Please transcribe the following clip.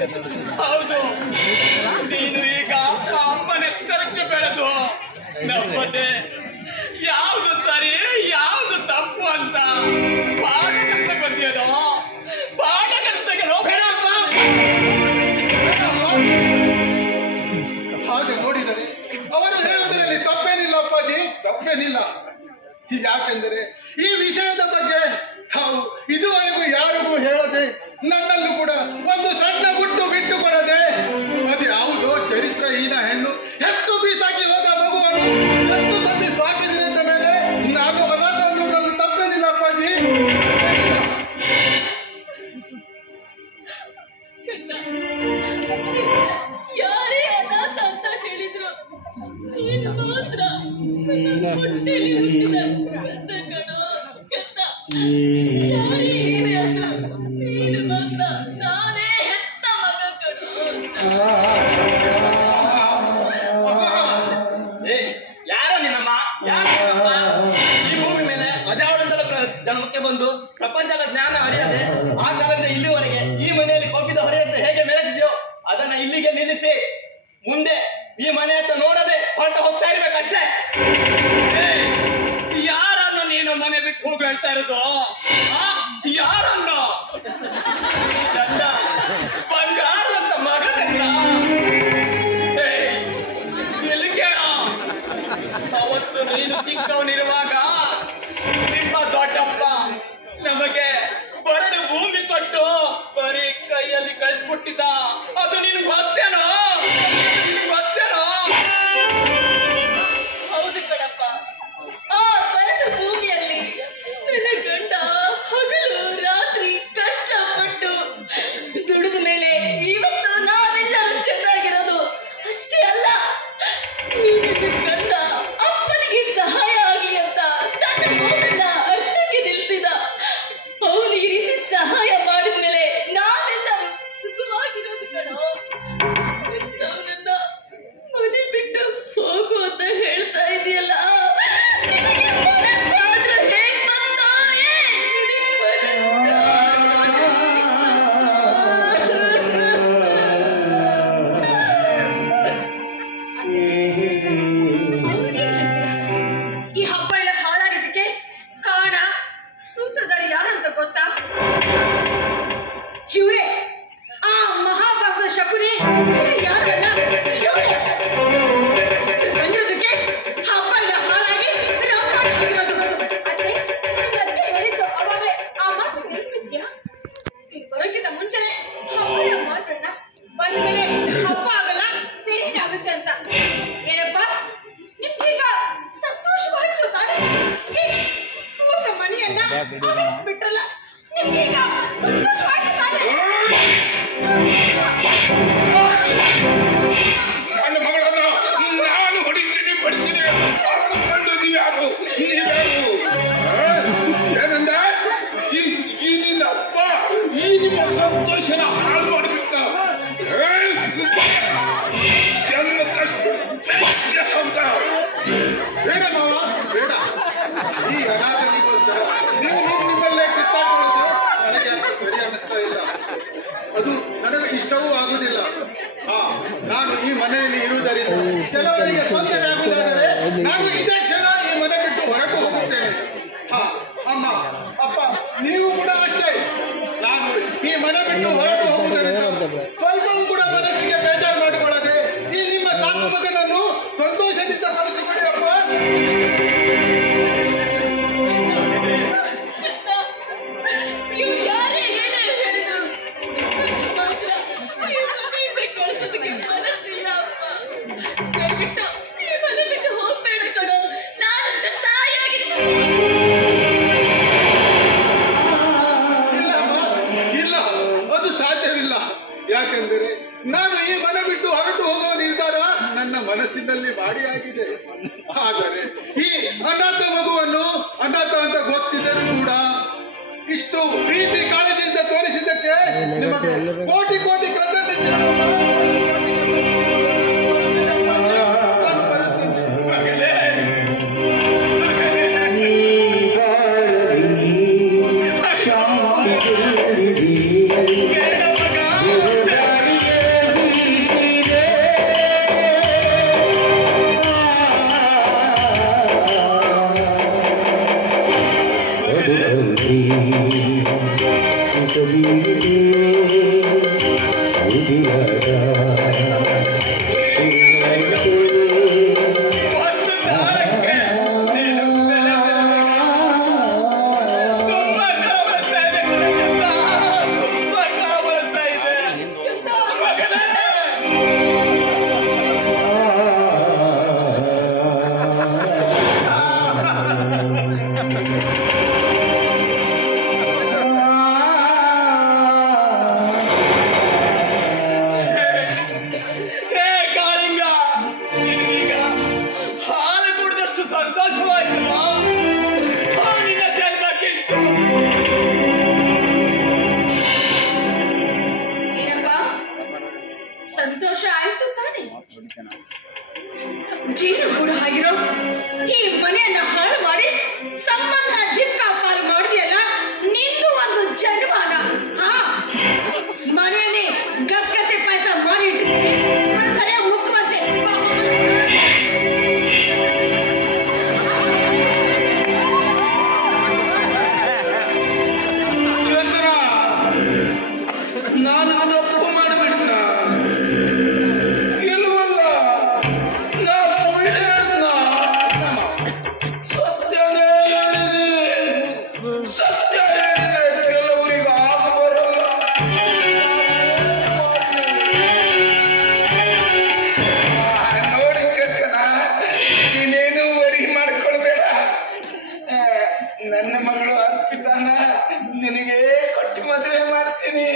ಹೌದು, ನೀನು ಈಗ ಅಮ್ಮನ ಎತ್ತರಕ್ಕೆ ಬೆಳೆದು ನಮ್ಮದೆ ಯಾವುದು ಸರಿ ಯಾವುದು ತಪ್ಪು ಅಂತ ಪಾಠ ಕಲಿತ ಬಂದಿಯೋ ಪಾಠ ಕಲಿತಗಳು. ಹಾಗೆ ನೋಡಿದರೆ ಅವರು ಹೇಳುವುದರಲ್ಲಿ ತಪ್ಪೇನಿಲ್ಲ ಅಪ್ಪಾಜಿ, ತಪ್ಪೇನಿಲ್ಲ. ಯಾಕೆಂದರೆ ಈ ವಿಷಯದ ಬಗ್ಗೆ ತಾವು ಇದುವರೆಗೂ ಯಾರಿಗೂ ಹೇಳದೆ ನನ್ನಲ್ಲೂ ಕೂಡ ಒಂದು ಸಣ್ಣ ಗುಟ್ಟು ಬಿಟ್ಟು ಕೊಡದೆ ಅದು ಯಾವುದೋ ಚರಿತ್ರಹೀನ ಹೆಣ್ಣು ಹೆತ್ತು ಬೀಸಾಕಿ ಹೋದ ಮಗುವನ್ನು ಹೆತ್ತು ತಂದು ಸಾಕಿದ್ರೆ ಅಂತ ಮೇಲೆ ನಾನು ಅನಾಥ ಅನ್ನೋದ್ರಲ್ಲಿ ತಪ್ಪೇನಿಲ್ಲ ಅಪ್ಪಾಜಿ. ಯಾರೇ ಅನಾಥ ಅಂತ ಹೇಳಿದ್ರು ನೀನು ಮಾತ್ರ ಹೊಟ್ಟೆಲಿ ಹುಟ್ಟಿದ ಗಂಡ ಕಣೋ ಗಂಡ. ಯಾರೇ ಏನೇ ಅಂದ್ರು ನೀನು ಮಾತ್ರ ನಾನೇ ಹೆತ್ತ ಮಗ ಕಣೋ. ಯಾರೋ ನಿನ್ನಮ್ಮ, ಯಾರೋ ಈ ಭೂಮಿ ಮೇಲೆ ಅಜಾವಳದಲ್ಲ ಜನ್ಮಕ್ಕೆ ಬಂದು ಪ್ರಪಂಚದ ಜ್ಞಾನ ಹರಿಯದೆ ಆ ಕಾಲದಿಂದ ಇಲ್ಲಿವರೆಗೆ ಈ ಮನೆಯಲ್ಲಿ ಕೋಪಿದ ಹೊರೆಯಂತೆ ಹೇಗೆ ಮೆರೆದಿದೆಯೋ ಅದನ್ನ ಇಲ್ಲಿಗೆ ನಿಲ್ಲಿಸಿ ಮುಂದೆ ಈ ಮನೆ ಹತ್ರ ನೋಡದೆ ಹೊರಟ ಹೋಗ್ತಾ ಇರ್ಬೇಕಷ್ಟೇ. ಯಾರನ್ನು ನೀನು ಮನೆ ಬಿಟ್ಟು ಹೋಗಿ ಹೇಳ್ತಾ ಇರೋದು? ಯಾರನ್ನು? ಚಂದ ಬಂಗಾರದ ಮಗನನ್ನ ಅವತ್ತು ನೀನು ಚಿಕ್ಕವನಿರುವಾಗ ನಿಮ್ಮ ದೊಡ್ಡಪ್ಪ ನಮಗೆ ಬರಡು ಭೂಮಿ ಕೊಟ್ಟು ಬರೀ ಕೈಯಲ್ಲಿ ಕಳಿಸ್ಬಿಟ್ಟಿದ್ದ. ಅದು ನೀನು ಗೊತ್ತೇನೋ? ಗೊತ್ತೇನೋ? ಹೌದು ಕಣಪ್ಪ, ಆ ಬರಡು ಭೂಮಿಯಲ್ಲಿ ನನ್ನ ಗಂಡ ಹಗಲು ರಾತ್ರಿ ಕಷ್ಟಪಟ್ಟು ದುಡಿದ ಮೇಲೆ ಇವತ್ತು ನಾವೆಲ್ಲರೂ ಚೆನ್ನಾಗಿರೋದು. ಅಷ್ಟೇ ಅಲ್ಲ, ಗಂಡ ಅಪ್ಪನಿಗೆ ಸಹಾಯ ಆಗಲಿ ಅಂತ ತನ್ನ ಮಾತನ್ನ ಅರ್ಥಕ್ಕೆ ನಿಲ್ಲಿಸಿದ. ಅವನು ಈ ರೀತಿ ಸಹಾಯ ಮಾಡಿದ ಮೇಲೆ ನಾವೆಲ್ಲ ಸುಖವಾಗಿರೋದು ಕಣೋ. ಅವನನ್ನ ಮನೆ ಬಿಟ್ಟು ಹೋಗು ಅಂತ ಹೇಳ್ತಾ ಇದೆಯಲ್ಲ, ನಿನಗೆ ಮನಸ್ಸಾದ್ರೆ ಹೇಗ್ ಬಂತೋ? ನಿನಗೆ ಈ ಹಬ್ಬ ಎಲ್ಲ ಹಾಳಾಗಿದ್ದಕ್ಕೆ ಕಾರಣ ಸೂತ್ರಧಾರಿ ಯಾರಂತ ಗೊತ್ತಾ? ಇವ್ರೆ, ಆ ಮಹಾಭಾರತ ಶಕುನಿ ಯಾರಲ್ಲ ಇವ್ರೇ. ಬಂದಿರೋದಕ್ಕೆ ಹಬ್ಬ ಎಲ್ಲ ಹಾಳಾಗಿ ರಂಪಾಟ ಆಗಿರೋದು. ಅದೇ ಅದಕ್ಕೆ ಹೇಳಿದ್ದು ಅವಾಗಲೇ ಆ ಮಾತು ನೆನಪಿದ್ಯಾ? ಈಗ ಬರೋಕ್ಕಿಂತ ಮುಂಚೆನೆ ಹಬ್ಬ ಎಲ್ಲ ಮಾಡೋಣ, ಬಂದ ಮೇಲೆ ಹಬ್ಬ ಆಗಲ್ಲ ಬೇರೆ ಆಗುತ್ತೆ ಅಂತ. ಏನಪ್ಪ ನಿಮ್ಗೀಗ ಸಂತೋಷವಾಯ್ತು ತಾನೆ? ಕೂರ್ದ ಮನೆಯನ್ನ ಬಿಟ್ರಲ್ಲ, ನಿಮ್ಗೀಗ ಸಂತೋಷವಾಯ್ತು ತಾನೆ? ನನ್ನ ಮಗಳನ್ನು ನಾನು ಹೊಡಿತೀನಿ ಬಡಿತೀನಿ ಕಂಡು ನೀವ್ಯಾರು ಏನಂದ? ಈ ನಿನ್ನ ಅಪ್ಪ ಈ ನಿಮ್ಮ ಸಂತೋಷನ ಹಾಳು ಮಾಡಿಬಿಟ್ಟ. ಜನ್ಮ ಕಷ್ಟ ಅಂತ ಬೇಡ ಮಾವ, ಬೇಡ. ಈ ಅನಾಥನಿಗೋಸ್ಕರ ನೀವು ನಿಮ್ಮಲ್ಲೇ ಕಿತ್ತಾಕಿರೋದು ನನಗೆ ಯಾಕೆ ಸರಿ ಅನ್ನಿಸ್ತಾ ಇಲ್ಲ. ಅದು ನನಗೆ ಇಷ್ಟವೂ ಆಗುವುದಿಲ್ಲ. ನಾನು ಈ ಮನೆಯಲ್ಲಿ ಇರುವುದರಿಂದ ಕೆಲವರಿಗೆ ತೊಂದರೆ ಆಗುವುದಾದರೆ ನಾನು ಇದೇ ಕ್ಷಣ ಈ ಮನೆ ಬಿಟ್ಟು ಹೊರಟು ಹೋಗುತ್ತೇನೆ. ಅಮ್ಮ ಅಪ್ಪ ನೀವು ಕೂಡ ಅಷ್ಟೇ. ನಾನು ಈ ಮನೆ ಬಿಟ್ಟು ಹೊರಟು ಹೋಗುವುದರಿಂದ ಸ್ವಲ್ಪವೂ ಕೂಡ ಮನಸ್ಸಿಗೆ ಬೇಜಾರು ಮಾಡಿಕೊಳ್ಳದೆ ಈ ನಿಮ್ಮ ಸಾಕು ಮಗನನ್ನು ಸಂತೋಷದಿಂದ ಕಳಿಸಿಕೊಡಿ ಅಪ್ಪ. ನೀವು ಯಾರೇ ಏನೇ ಹೇಳಿದ್ರು ಮಾತ್ರ ಈ ಮನೆಯಿಂದ ಕಳಿಸೋದಕ್ಕೆ ಮನಸ್ಸಿಲ್ಲ ಅಪ್ಪ. ದಯವಿಟ್ಟು ಈ ಮನೆ ಬಿಟ್ಟು ಹೋಗ್ಬೇಡ ಕಣೋ. ನಾನು ತಾಯಿಯಾಗಿರ್ತೀನಿ. ಇಲ್ಲ ಅಮ್ಮ, ಇಲ್ಲ, ಅದು ಸಾಧ್ಯವಿಲ್ಲ. ಯಾಕೆಂದರೆ ನಾನು ಈ ಮನೆ ಬಿಟ್ಟು ಹೊರಟು ಹೋಗುವ ನಿರ್ಧಾರ ನನ್ನ ಮನಸ್ಸಿನಲ್ಲಿ ಮಾಡಿಯಾಗಿದೆ. ಆದರೆ ಈ ಅನಾಥ ಮಗುವನ್ನು ಅನಾಥ ಅಂತ ಗೊತ್ತಿದ್ದರೂ ಕೂಡ ಇಷ್ಟು ಪ್ರೀತಿ ಕಾಳಜಿಯಿಂದ ತೋರಿಸಿದ್ದಕ್ಕೆ ನಿಮಗೆ ಕೋಟಿ ಕೋಟಿ ಕೃತಜ್ಞತೆ. ಶಾಂತಿ ಸಂತೋಷವಾಯ್ತು ನಿನ್ನ ಜನ್ಮಕ್ಕಿಷ್ಟು. ಏನಪ್ಪ ಸಂತೋಷ ಆಯ್ತು ತಾನೆ? ಜೀನು ಕೂಡ ಆಗಿರೋ ಈ ಮನೆಯನ್ನ ಹಾಳು ಮಾಡಿ ಸಂಬಂಧ ದಿಕ್ಕಾಪಾಲು ಮಾಡಿದೆಯಲ್ಲ, ನಿಂದು ಒಂದು ಜನ್ಮಾನ. ಹಾ, ಮನೆಯಲ್ಲಿ ಗಸಗಸೆ ಪಾಯಸ ಮಾಡಿ ಇಟ್ಟಿದ್ದೀನಿ, ಅದು ಸರಿಯಾಗಿ ಮುಕ್ಕುವಂತೆ. ಚಂದ್ರ, ನಾನು ತಪ್ಪು ಮಾಡಿಬಿಟ್ನ ಇಲ್ವಲ್ಲ? ನಾ ಸುಳ್ಳು ಹೇಳ್ದ್ನ? ಸತ್ಯನೇ ಹೇಳಿದೆ. ಸತ್ಯ ಹೇಳಿದ್ರೆ ಕೆಲವರಿಗೆ ಆಗ ಬರಲ್ಲ. ನೋಡಿ ಚೇತನ, ನೀನೇನು ವರಿ ಮಾಡ್ಕೊಳ್ಬೇಡ. ನನ್ನ ಮಗಳು ಅರ್ಪಿತಾನ ನಿನಗೆ ಕೊಟ್ಟು ಮದುವೆ ಮಾಡ್ತೀನಿ.